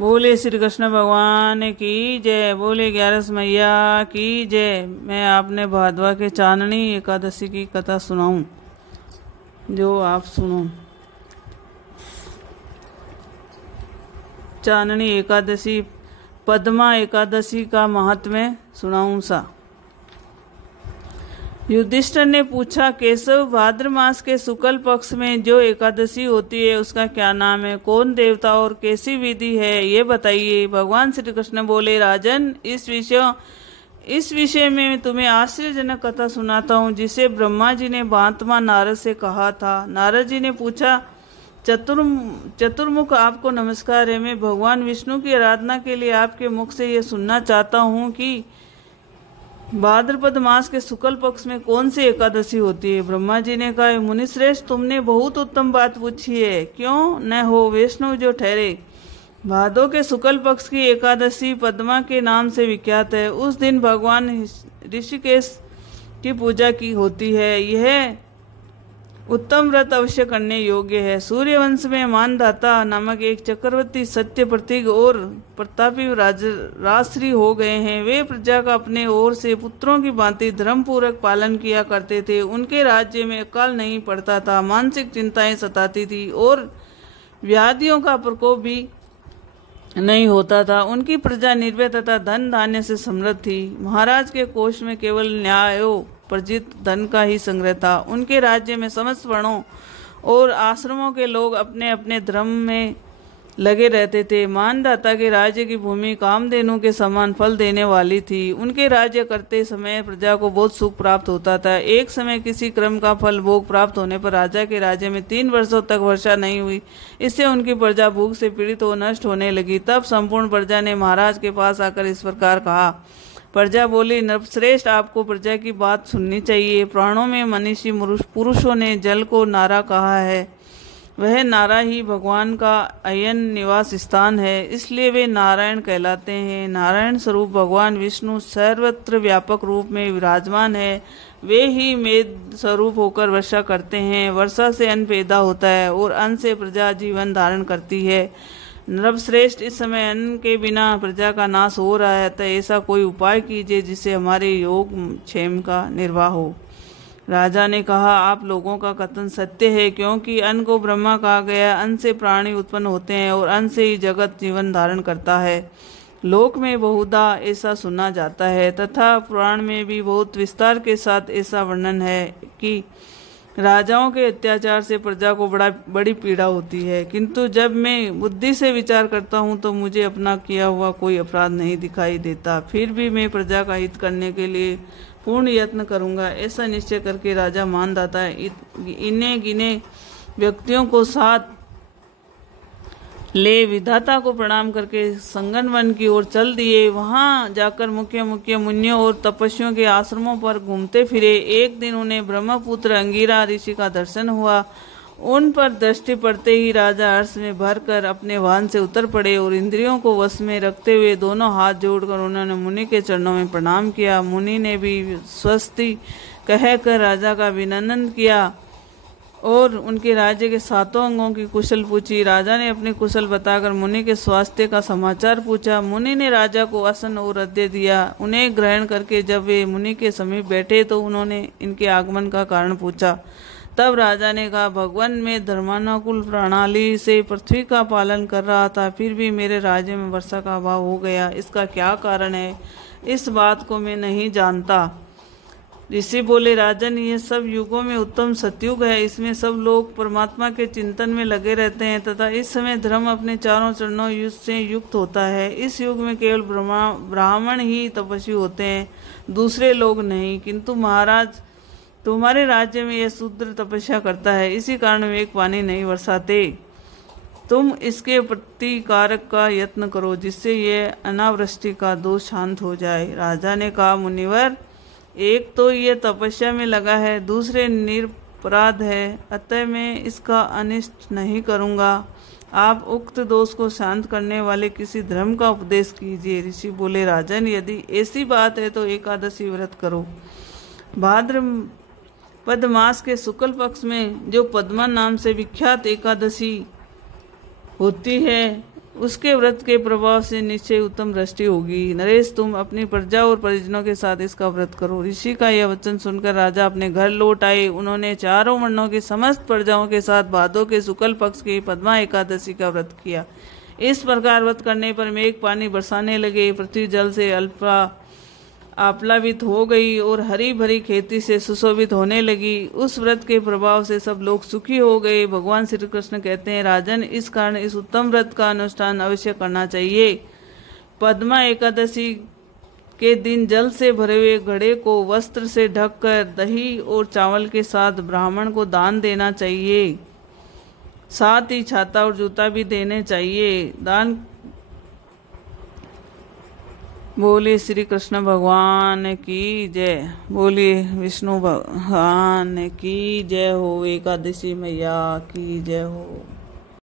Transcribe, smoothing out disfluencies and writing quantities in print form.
बोले श्री कृष्ण भगवान की जय। बोले 11 मैया की जय। मैं आपने भादवा के चांदनी एकादशी की कथा सुनाऊं, जो आप सुनो। चांदनी एकादशी, पद्मा एकादशी का महात्म्य सुनाऊं सा। युधिष्ठिर ने पूछा, केशव, भाद्र मास के शुक्ल पक्ष में जो एकादशी होती है उसका क्या नाम है, कौन देवता और कैसी विधि है, ये बताइए। भगवान श्री कृष्ण बोले, राजन, इस विषय में मैं तुम्हें आश्चर्यजनक कथा सुनाता हूँ, जिसे ब्रह्मा जी ने महात्मा नारद से कहा था। नारद जी ने पूछा, चतुर्मुख, आपको नमस्कार है। मैं भगवान विष्णु की आराधना के लिए आपके मुख से ये सुनना चाहता हूँ कि भाद्रपद मास के शुक्ल पक्ष में कौन सी एकादशी होती है। ब्रह्मा जी ने कहा, मुनिश्रेष्ठ, तुमने बहुत उत्तम बात पूछी है। क्यों न हो वैष्णव जो ठहरे। भादो के शुक्ल पक्ष की एकादशी पद्मा के नाम से विख्यात है। उस दिन भगवान ऋषिकेश की पूजा की होती है। यह उत्तम व्रत अवश्य करने योग्य है। सूर्यवंश में मानधाता नामक एक चक्रवर्ती सत्य प्रतीक और प्रतापी राजश्री हो गए हैं। वे प्रजा का अपने ओर से पुत्रों की भांति धर्म पूर्वक पालन किया करते थे। उनके राज्य में अकाल नहीं पड़ता था, मानसिक चिंताएं सताती थी और व्याधियों का प्रकोप भी नहीं होता था। उनकी प्रजा निर्भय तथा धन धान्य से समृद्ध थी। महाराज के कोष में केवल न्यायों प्रजित धन का ही संग्रह था। उनके राज्य में समस्त वर्णों और आश्रमों के लोग अपने अपने धर्म में लगे रहते थे। मानधाता के राज्य की भूमि कामधेनु के समान फल देने वाली थी। उनके राज्य करते समय प्रजा को बहुत सुख प्राप्त होता था। एक समय किसी क्रम का फल भोग प्राप्त होने पर राजा के राज्य में 3 वर्षों तक वर्षा नहीं हुई। इससे उनकी प्रजा भूख से पीड़ित हो नष्ट होने लगी। तब संपूर्ण प्रजा ने महाराज के पास आकर इस प्रकार कहा। प्रजा बोली, नरश्रेष्ठ, आपको प्रजा की बात सुननी चाहिए। प्राणों में मनीषी पुरुषों ने जल को नारा कहा है। वह नारा ही भगवान का अयन निवास स्थान है, इसलिए वे नारायण कहलाते हैं। नारायण स्वरूप भगवान विष्णु सर्वत्र व्यापक रूप में विराजमान है। वे ही मेद स्वरूप होकर वर्षा करते हैं। वर्षा से अन्न पैदा होता है और अन्न से प्रजा जीवन धारण करती है। नरश्रेष्ठ, इस समय अन्न के बिना प्रजा का नाश हो रहा है, तो ऐसा कोई उपाय कीजिए जिससे हमारे योग क्षेम का निर्वाह हो। राजा ने कहा, आप लोगों का कथन सत्य है, क्योंकि अन्न को ब्रह्मा कहा गया। अन्न से प्राणी उत्पन्न होते हैं और अन्न से ही जगत जीवन धारण करता है। लोक में बहुधा ऐसा सुना जाता है तथा पुराण में भी बहुत विस्तार के साथ ऐसा वर्णन है कि राजाओं के अत्याचार से प्रजा को बड़ी पीड़ा होती है। किंतु जब मैं बुद्धि से विचार करता हूँ तो मुझे अपना किया हुआ कोई अपराध नहीं दिखाई देता। फिर भी मैं प्रजा का हित करने के लिए पूर्ण यत्न करूँगा, ऐसा निश्चय करके राजा मानधाता इन्हें गिने व्यक्तियों को साथ ले विधाता को प्रणाम करके संगन वन की ओर चल दिए। वहां जाकर मुख्य मुख्य मुनियों और तपस्वियों के आश्रमों पर घूमते फिरे। एक दिन उन्हें ब्रह्मपुत्र अंगिरा ऋषि का दर्शन हुआ। उन पर दृष्टि पड़ते ही राजा हर्ष में भरकर अपने वाहन से उतर पड़े और इंद्रियों को वश में रखते हुए दोनों हाथ जोड़कर उन्होंने मुनि के चरणों में प्रणाम किया। मुनि ने भी स्वस्ति कहकर राजा का अभिनंदन किया और उनके राज्य के 7 अंगों की कुशल पूछी। राजा ने अपनी कुशल बताकर मुनि के स्वास्थ्य का समाचार पूछा। मुनि ने राजा को आसन और अद्य दिया। उन्हें ग्रहण करके जब वे मुनि के समीप बैठे तो उन्होंने इनके आगमन का कारण पूछा। तब राजा ने कहा, भगवान, मैं धर्मानुकूल प्रणाली से पृथ्वी का पालन कर रहा था, फिर भी मेरे राज्य में वर्षा का अभाव हो गया। इसका क्या कारण है, इस बात को मैं नहीं जानता। ऋषि बोले, राजन, ये सब युगों में उत्तम सतयुग है। इसमें सब लोग परमात्मा के चिंतन में लगे रहते हैं तथा इस समय धर्म अपने चारों चरणों से युक्त होता है। इस युग में केवल ब्राह्मण ही तपस्वी होते हैं, दूसरे लोग नहीं। किंतु महाराज, तुम्हारे राज्य में यह शूद्र तपस्या करता है, इसी कारण वेग पानी नहीं बरसाते। तुम इसके प्रतिकारक का यत्न करो, जिससे यह अनावृष्टि का दोष शांत हो जाए। राजा ने कहा, मुनिवर, एक तो ये तपस्या में लगा है, दूसरे निरपराध है, अतः मैं इसका अनिष्ट नहीं करूँगा। आप उक्त दोष को शांत करने वाले किसी धर्म का उपदेश कीजिए। ऋषि बोले, राजन, यदि ऐसी बात है तो एकादशी व्रत करो। भाद्रपद मास के शुक्ल पक्ष में जो पद्मा नाम से विख्यात एकादशी होती है, उसके व्रत के प्रभाव से निश्चय उत्तम दृष्टि होगी। नरेश, तुम अपनी प्रजा और परिजनों के साथ इसका व्रत करो। ऋषि का यह वचन सुनकर राजा अपने घर लौट आए। उन्होंने चारों वर्णों की समस्त प्रजाओं के साथ भादों के शुक्ल पक्ष की पद्मा एकादशी का व्रत किया। इस प्रकार व्रत करने पर मेघ पानी बरसाने लगे, पृथ्वी जल से आप्लावित हो गई और हरी भरी खेती से सुशोभित होने लगी। उस व्रत के प्रभाव से सब लोग सुखी हो गए। भगवान श्री कृष्ण कहते हैं, राजन, इस कारण इस उत्तम व्रत का अनुष्ठान अवश्य करना चाहिए। पद्मा एकादशी के दिन जल से भरे हुए घड़े को वस्त्र से ढककर दही और चावल के साथ ब्राह्मण को दान देना चाहिए। साथ ही छाता और जूता भी देने चाहिए। दान बोलिए श्री कृष्ण भगवान की जय। बोलिए विष्णु भगवान की जय हो। एकादशी मैया की जय हो।